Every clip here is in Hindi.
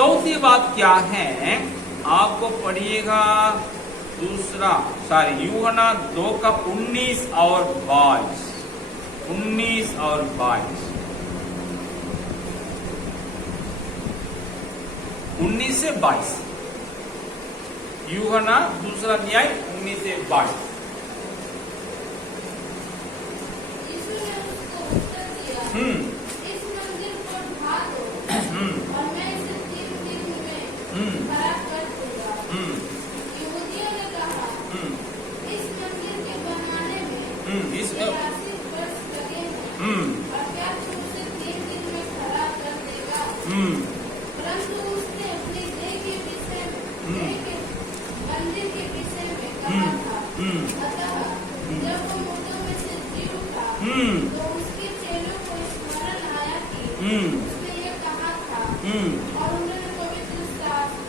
चौथी बात क्या है, आपको पढ़िएगा यूहन्ना 2 का 19 और 22, 19 और 22, 19 से 22, यूहन्ना 2 अध्याय 19 से 22। इस मंदिर को ढा दो और मैं इसे 3 दिन में खड़ा कर दूंगा। यहूदियों ने कहा, इस मंदिर के बनाने में 80 वर्ष लगे हैं, और क्या तू उसे 3 दिन में खड़ा कर देगा? परंतु उसने अपने देह के विषय में, मंदिर के विषय में कहा था। अतः जब वो मुर्दों में से जी उठा, तो उसके चेलों को स्मरण आया कि उसने ये कहा था, और उन्होंने पवित्र शास्त्र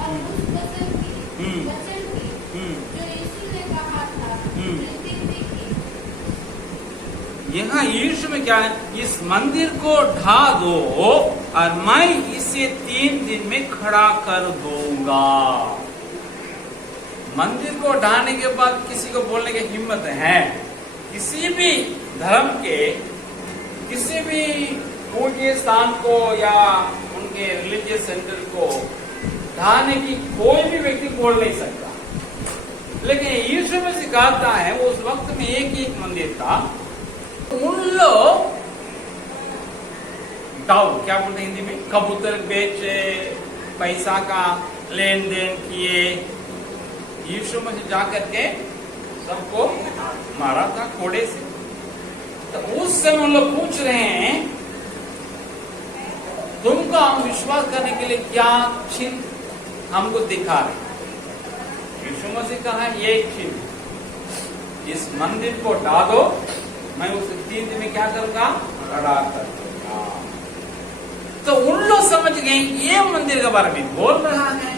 और उस वचन की जो यीशु ने कहा था रीति भी की। यहाँ यीशु में क्या है, इस मंदिर को ढा दो और मैं इसे 3 दिन में खड़ा कर दूंगा। मंदिर को ढाने के बाद किसी को बोलने की हिम्मत है? किसी भी धर्म के किसी भी पूज्य स्थान को या उनके रिलीजियस सेंटर को ढाने की कोई भी व्यक्ति बोल नहीं सकता। लेकिन यीशु में सिखाता है, उस वक्त में एक ही मंदिर था। उन लोग क्या बोलते हैं हिंदी में, कबूतर बेचे, पैसा का लेन देन किए, यीशु में से जाकर के सबको मारा था कोड़े से। तो उस समय उन लोग पूछ रहे हैं, तुमको हम विश्वास करने के लिए क्या चिन्ह हमको दिखा रहे? यीशु मसीह कहा, ये चिन्ह, इस मंदिर को ढा दो, मैं उसे 3 दिन में क्या करूंगा? खड़ा कर दूंगा। तो उन लोग समझ गए ये मंदिर के बारे में बोल रहा है,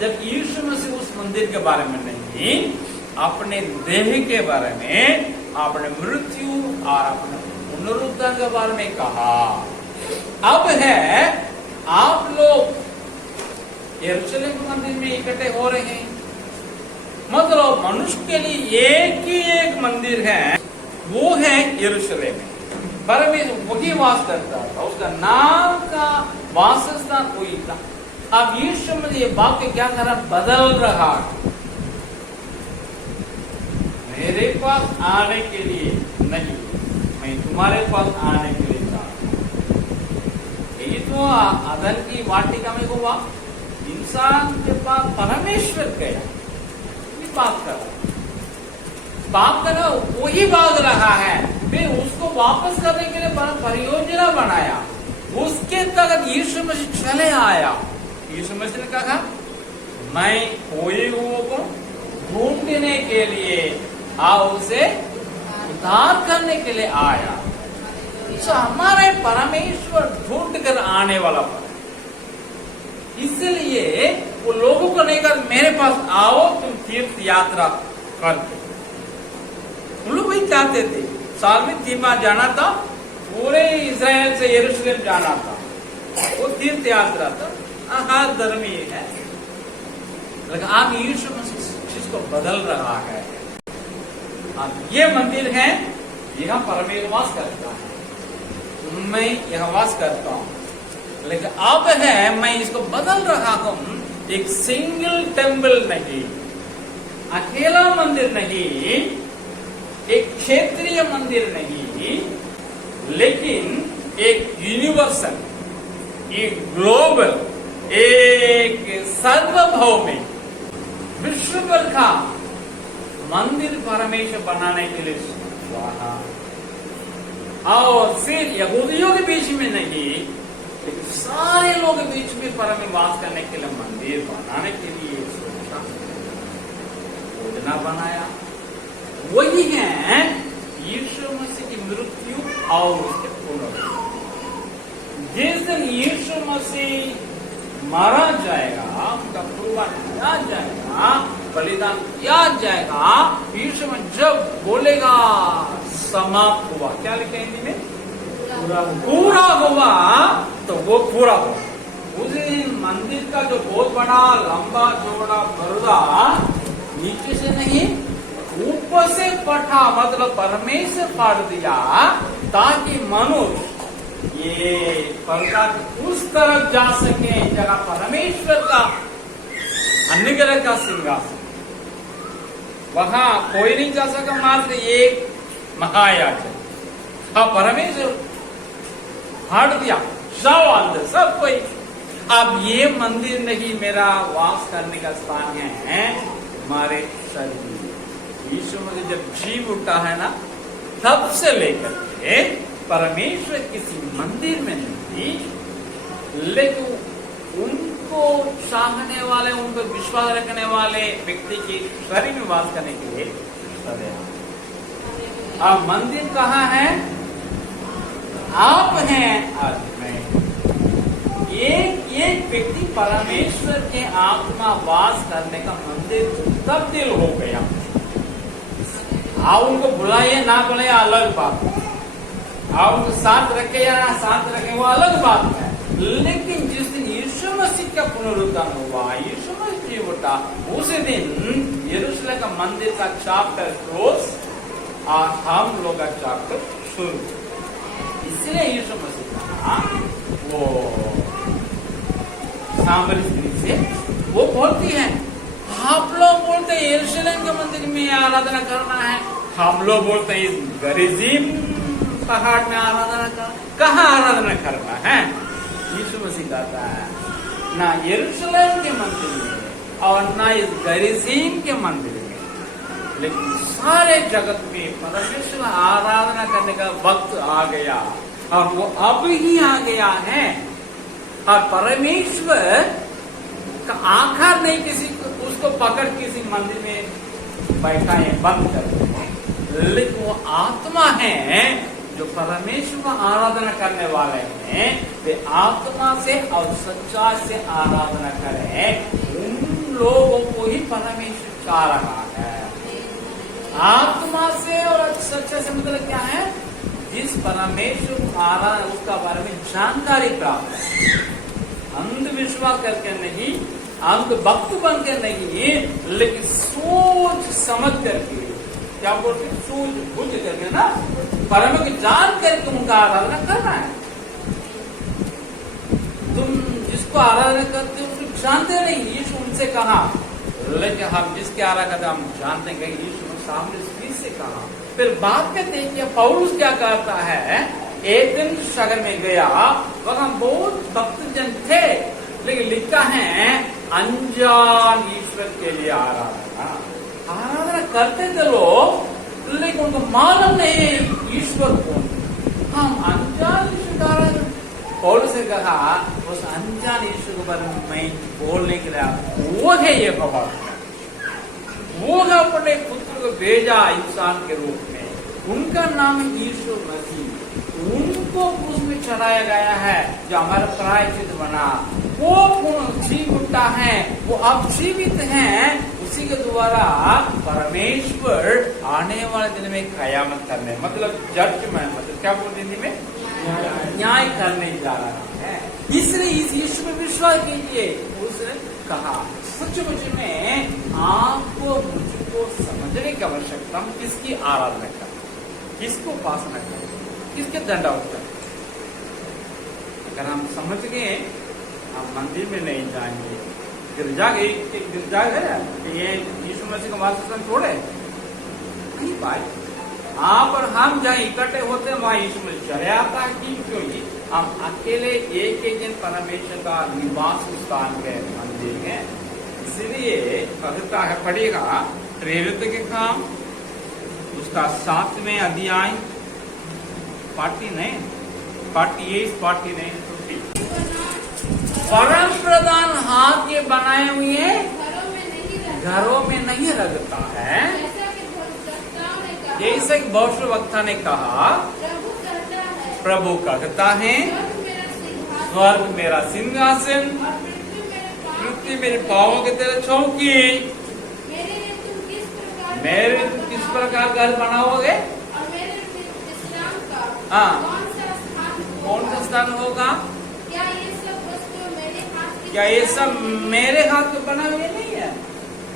जब यीशु मसीह उस मंदिर के बारे में नहीं, अपने देह के बारे में, अपने मृत्यु और अपने पुनरुत्थान के बारे में कहा। अब है आप लोग यरूशलेम मंदिर में इकट्ठे हो रहे हैं, मतलब मनुष्य के लिए एक ही एक मंदिर है, वो है यरूशलेम में। परमेश्वर वही वास करता था, उसका नाम का वासस्थान वही था। अब यीशु में ये वाक्य क्या कर रहा, बदल रहा है। मेरे पास आने के लिए नहीं, मैं तुम्हारे पास आने के लिए चाहता हूं। यही तो अदन की वाटिका में हुआ, इंसान के पास परमेश्वर गया, बात कर रहा, वही भाग रहा है, फिर उसको वापस करने के लिए परियोजना बनाया, उसके तहत यीशु मसीह चले आया। यीशु मसीह ने कहा, मैं खोए हुओं को ढूंढने के लिए और उसे उद्धार करने के लिए आया। तो हमारे परमेश्वर ढूंढ कर आने वाला पर, इसलिए वो लोगों को लेकर मेरे पास आओ, तुम तीर्थ यात्रा करके। उन लोग वही चाहते थे, साल में 3 बार जाना था, पूरे इस्राएल से यरूशलेम जाना था, वो तीर्थ यात्रा था। हर धर्म ये है, लेकिन आप यीशु मसीह चीज को बदल रहा है। अब ये मंदिर है, यहाँ परमेश्वर वास करता है, मैं यहाँ वास करता हूँ, लेकिन अब है मैं इसको बदल रहा हूँ। एक सिंगल टेम्पल नहीं, अकेला मंदिर नहीं, एक क्षेत्रीय मंदिर नहीं, लेकिन एक यूनिवर्सल, एक ग्लोबल, एक सर्वभौमिक, विश्व भर का मंदिर परमेश्वर बनाने के लिए चाहा। और सिर्फ यहूदियों के बीच में नहीं, लेकिन सारे लोग के बीच में परमेश्वर वास करने के लिए मंदिर बनाने के लिए सोचा, योजना बनाया। वही है यीशु मसीह की मृत्यु और उसके पुनरुत्थान। जिस दिन यीशु मसीह मारा जाएगा, उनका कुर्बान किया जाएगा, बलिदान किया जाएगा, यीशु में जब बोलेगा समाप्त हुआ, क्या लिखा हिंदी में, पूरा हुआ, तो वो पूरा हुआ। उस दिन का जो बहुत बड़ा लंबा चौड़ा पर्दा नीचे से नहीं ऊपर से पटा, मतलब परमेश्वर फाड़ दिया ताकि मनुष्य ये पर्दा उस तरफ जा सके जहां परमेश्वर का अनुग्रह का सिंहासन, वहां कोई नहीं जा सका मात्र एक महायाजक। हाँ, परमेश्वर फाड़ दिया, जाओ अंदर सब कोई। अब ये मंदिर नहीं मेरा वास करने का स्थान है, हमारे शरीर। यीशु मसीह जब जीव उठा है ना, तब से लेकर के परमेश्वर किसी मंदिर में नहीं, लेकिन उनको चाहने वाले, उन पर विश्वास रखने वाले व्यक्ति के शरीर में वास करने के लिए अब मंदिर कहाँ है? आप हैं आज मैं। एक एक व्यक्ति परमेश्वर के आत्मा वास करने का मंदिर तब्दील हो गया। आप उनको बुलाइए ना बुलाइए अलग बात है, आप उनको साथ रखे या ना साथ रखे वो अलग बात है, लेकिन जिस दिन यीशु मसीह का पुनरुत्थान हुआ, यीशु मसीह उठा, उसी दिन यरूशलेम का मंदिर का चैप्टर क्लोज और हम लोग का चैप्टर शुरू। इसलिए यीशु मसीह का वो सामरी स्त्री से वो बोलती है, आप लोग बोलते हैं यरूशलेम के मंदिर में आराधना करना है, हम लोग बोलते हैं इस गरिजीम पहाड़ में आराधना करना। कहाँ आराधना करना है? यीशु मसीह कहता है ना यरूशलेम के मंदिर में और ना इस गरिजीम के मंदिर में, लेकिन सारे जगत में परमेश्वर आराधना करने का वक्त आ गया और वो अब ही आ गया है। और परमेश्वर का आखिर नहीं किसी को उसको पकड़ किसी मंदिर में बैठाए बंद कर, लेकिन वो आत्मा है जो परमेश्वर का आराधना करने वाले हैं, वे आत्मा से और सच्चाई से आराधना करें। उन लोगों को ही परमेश्वर चाह रहा है। आत्मा से और सच्चाई से मतलब क्या है? जिस परमेश्वर को आराधना उसका बारे में जानकारी प्राप्त है, अंधविश्वास करके नहीं, अंध भक्त बन के नहीं, लेकिन सोच समझ करके, क्या बोलते हैं, सोच बुझ करके ना, परमेश्वर को जान करके उनका आराधना करना है। तुम जिसको आराधना करते हो उसको जानते नहीं, यीशु उनसे कहा, लेकिन हम जिसके आराधना करते हम जानते हैं, यीशु ने सामने स्त्री से कहा। फिर बाद में देखिए पौलुस क्या कहता है, एक दिन शहर में गया, वहां बहुत भक्तजन थे, लेकिन लिखा है अनजान ईश्वर के लिए आराधना करते थे लोग, लेकिन उनको मालूम नहीं ईश्वर कौन। हम अनजान ईश्वर का आराधना, पौलुस ने कहा उस अनजान ईश्वर के बारे में मैं बोलने के लिए वो है ये भगवान, वो है अपने पुत्र को भेजा इंसान के रूप में, उनका नाम यीशु मसीह, उनको क्रूस में चढ़ाया गया है जो हमारा प्रायश्चित बना। वो जीव उठा है, वो अब जीवित हैं, उसी के द्वारा परमेश्वर आने वाले दिन में कयामत करने, मतलब जज में, मतलब क्या बोलते हिंदी में, न्याय करने जा रहा है। इसलिए इस यीशु में विश्वास कीजिए। उसने कहा सच में आपको मुझको समझने की आवश्यकता, किसकी आराधना करना, किसको उपासना करना, किसके दंडावत करना। अगर हम समझ गए, हम मंदिर में नहीं जाएंगे, गिरजा गए, ये यीशु मसीह का वासस्थान छोड़े नहीं पाए। आप और हम जहाँ इकट्ठे होते हैं वहाँ यीशु मसीह चले आता है कि क्यों? हम अकेले एक एक दिन परमेश्वर का निवास स्थान के मंदिर है। इसलिए कहता है, पढ़ेगा प्रेरित के काम उसका 7वें अध्याय, पार्टी नहीं, 48 परम प्रधान हाथ के बनाए हुए घरों में नहीं रखता है, जैसे भविष्यवक्ता ने कहा, प्रभु कहता है स्वर्ग मेरा सिंहासन, पृथ्वी मेरे पांवों की तरह चौकी। मेरे तुम किस प्रकार घर बनाओगे? हाँ, कौन सा स्थान होगा? क्या ये सब वस्तु मेरे हाथ की क्या ये सब मेरे हाथ में बना हुआ नहीं है?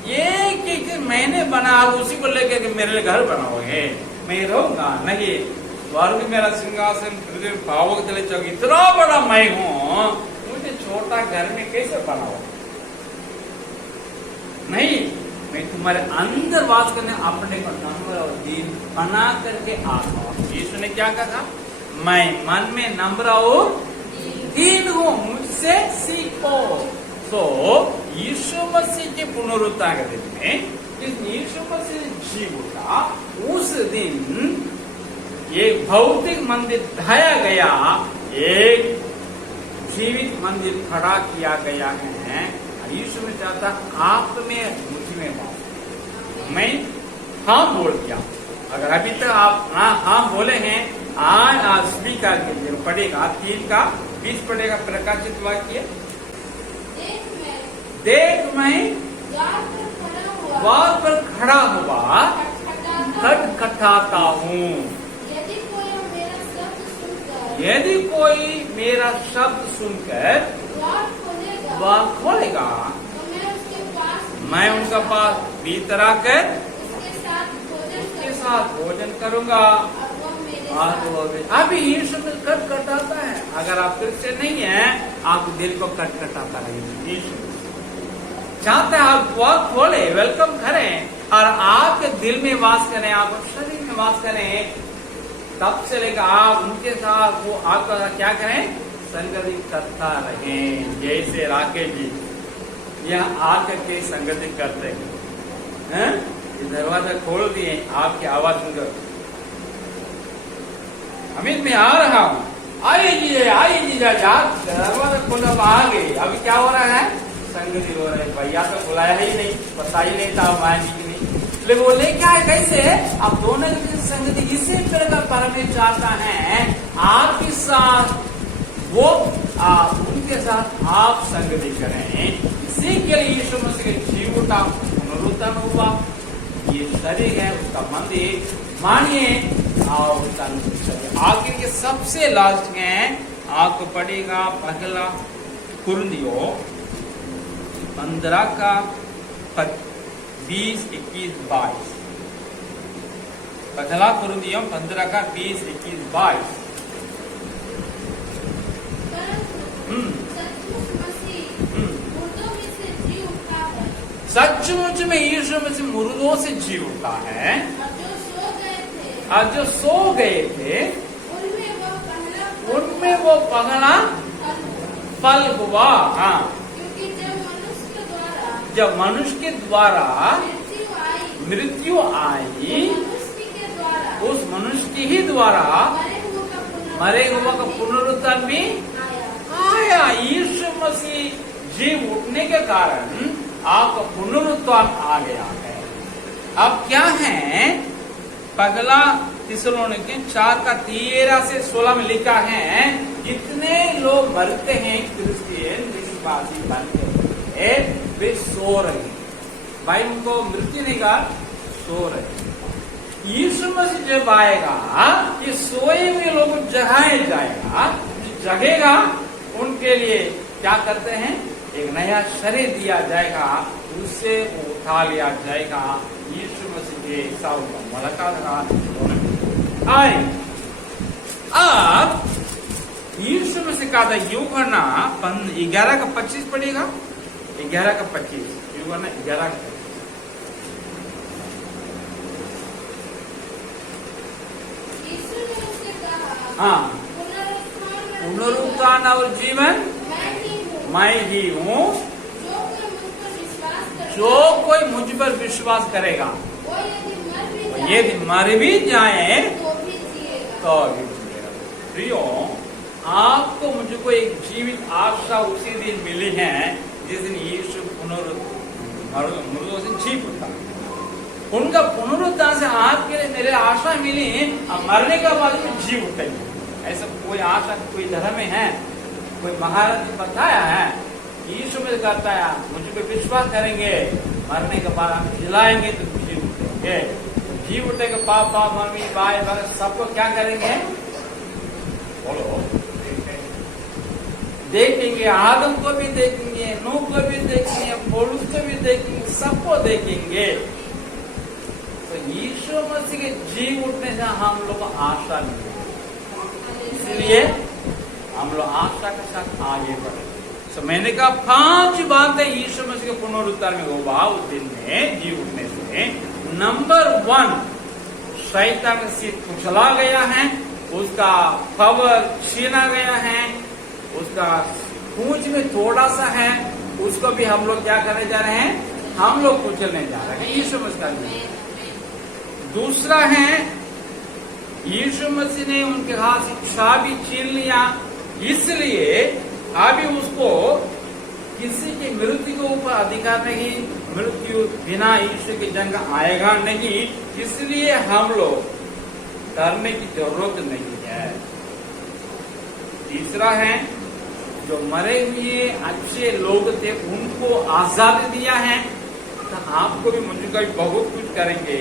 ये कि मैंने बना, उसी को लेकर के मेरे लिए घर बनाओगे, मैं रहूंगा नहीं। स्वर्ग मेरा सिंहासन, पृथ्वी पावक चले चौक, इतना बड़ा मैं हूं, मुझे छोटा घर में कैसे बनाओ? नहीं, मैं तुम्हारे अंदर वास करने अपने को नम्र और दीन बना करके आता हूं। यीशु ने क्या कहा? मैं मन में नम्र और दीन हूं, मुझसे सीखो। तो यीशु मसीह के पुनरुत्थान के दिन में, जिस यीशु मसीह जी उठा, उस दिन एक भौतिक मंदिर ढाया गया, एक जीवित मंदिर खड़ा किया गया है। यीशु में चाहता आप में, मुझ में बात। मैं हाँ बोल दिया, अगर अभी तक आप हाँ बोले हैं, आज स्पीकर के लिए पढ़ेगा 3 का 20 पढ़ेगा, प्रकाशित वाक्य। देख मैं द्वार पर खड़ा हुआ खटखटाता हूँ, यदि कोई मेरा शब्द सुनकर द्वार खोलेगा, मैं उनका पास भीतर आकर उसके साथ भोजन करूंगा। अभी यीशु में खटखटाता है। अगर आप क्रिश्चियन नहीं है, आप दिल को खटखटाता रहेंगे। यीशु चाहते हैं आप द्वार खोले, वेलकम करें और आपके दिल में वास करें, आप शरीर में वास करें। तब से लेकर आप उनके साथ वो आपका क्या करें? संगति करता रहे। जैसे राकेश जी यहाँ आकर के संगति करते हैं, ये दरवाजा खोल दिए, आपकी आवाज सुनकर अमित मैं आ रहा हूँ, आइए जी दरवाजा खोला, आ गई। अभी क्या हो रहा है? संगति हो रहा है। भैया तो बुलाया ही नहीं, पता ही नहीं था माया जी की नहीं, लेकिन बोले क्या है, कैसे आप दोनों की संगति इसी तरह का परमेश्वर चाहता है आपके साथ, वो उनके साथ आप संगति करें। इसी के लिए यीशु मसीह के जीव का पुनरुत्थान हुआ। ये शरीर है उसका मंदिर मानिए और आखिर के सबसे लास्ट में आपको पड़ेगा पहला कुरिन्थियों 15 का 20, 21, 22। पहला कुरिन्थियों 15 का 20, 21, 22। सचमुच में यीशु मसीह मुर्दों से जी उठा है, और जो सो गए थे उनमें वो पहला फल हुआ। हाँ, जब मनुष्य के द्वारा मृत्यु आई, उस मनुष्य के ही द्वारा मरे हुआ का पुनरुत्थान भी आया। यीशु मसीह जी उठने के कारण आपका पुनरुत्थान आ गया है। अब क्या है? पहला थिस्सलुनीके 4 का 13 से 16 में लिखा है, जितने लोग मरते हैं क्रिश्चियन विश्वासी बनते हैं, वे सो रहे। भाई उनको मृत्यु नहीं कहा, सो रहे। यीशु मसीह जब आएगा, ये सोए हुए लोग जगाया जाएगा, जगेगा, उनके लिए क्या करते हैं? एक नया शरीर दिया जाएगा, उससे वो उठा लिया जाएगा। यीशु मसीह के साथ मुलाकात आए। अब यीशु मसीह का यूहन्ना 11 का 25 पड़ेगा, 11 का 25, यूहन्ना 11 का 25। हाँ, पुनरुत्थान और जीवन मैं ही हूँ, जो कोई मुझ पर विश्वास करेगा, यदि मर भी जाए तो भी जिएगा। प्रियो, आपको मुझको एक जीवित आशा उसी दिन मिली है जिस दिन यीशु मुर्दों से जी उठा। उनका पुनरुत्थान से आपके लिए मेरे आशा मिली, मरने के बाद में जी उठेंगे। ऐसा कोई आशा कोई धर्म में है? कोई महाराज ने बताया है? यीशु में कहता है मुझ पे विश्वास करेंगे, मरने के बाद हम जिलाएंगे तो जी उठेंगे। जी उठेगा, पापा मम्मी भाई बहन सबको क्या करेंगे? बोलो, देखेंगे, आदम को भी देखेंगे, नूह को भी देखेंगे, पौलुस को भी देखेंगे, सबको देखेंगे। तो यीशु मसीह के जी उठने से हम लोग को आशा मिलेगी, इसलिए हम लोग आशा के साथ आगे बढ़े। तो मैंने कहा 5 बातें यीशु मसीह के पुनरुत्थान में होगा उस दिन में जी उठने से। नंबर 1, शैतान का सीट कुचला गया है, उसका पावर छीना गया है, उसका पूंछ में थोड़ा सा है, उसको भी हम लोग क्या करने जा रहे हैं, हम लोग कुचलने जा रहे हैं यीशु मसीह का नाम। दूसरा है यीशु मसीह ने उनके हाथ से चाबी छीन लिया, इसलिए अभी उसको किसी की मृत्यु के ऊपर अधिकार नहीं, मृत्यु बिना यीशु के जंग आएगा नहीं, इसलिए हम लोग डरने की जरूरत नहीं है। तीसरा है जो मरे हुए अच्छे लोग थे उनको आजादी दिया है, तो आपको भी मुझे भी बहुत कुछ करेंगे।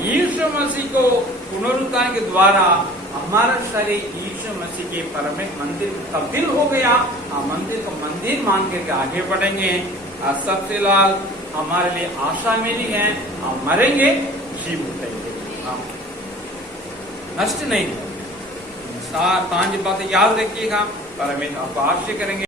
यीशु मसीह को पुनरुत्थान के द्वारा हमारा शरीर यीशु मसीह के परमेश्वर मंदिर में तब्दील हो गया। हम मंदिर को मंदिर मान करके आगे बढ़ेंगे। और सबसे लाल हमारे लिए आशा मिली है, हम मरेंगे जी उठेंगे, हम नष्ट नहीं होंगे। 5 बातें याद रखिएगा, परमेश्वर आपको आशीर्वाद करेंगे।